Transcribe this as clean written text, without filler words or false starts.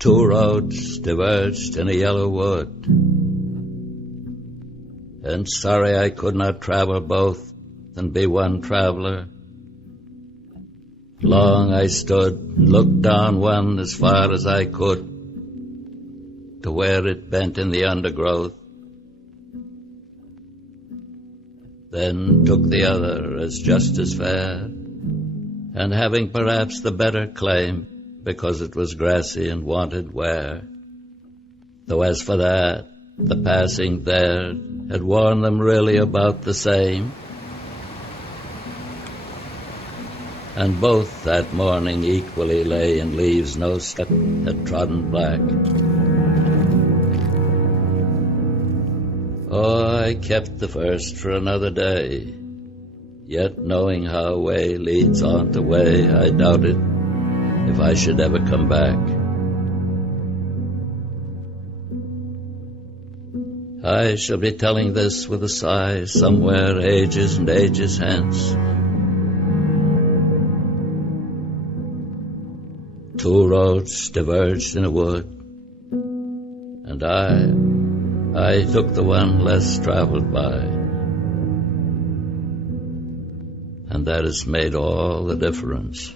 Two roads diverged in a yellow wood, and sorry I could not travel both and be one traveler. Long I stood and looked down one as far as I could to where it bent in the undergrowth, then took the other as just as fair, and having perhaps the better claim because it was grassy and wanted wear. Though as for that, the passing there had worn them really about the same, and both that morning equally lay in leaves no step had trodden black. Oh, I kept the first for another day, yet knowing how way leads on to way, I doubted if I should ever come back. I shall be telling this with a sigh somewhere ages and ages hence. Two roads diverged in a wood, and I took the one less traveled by, and that has made all the difference.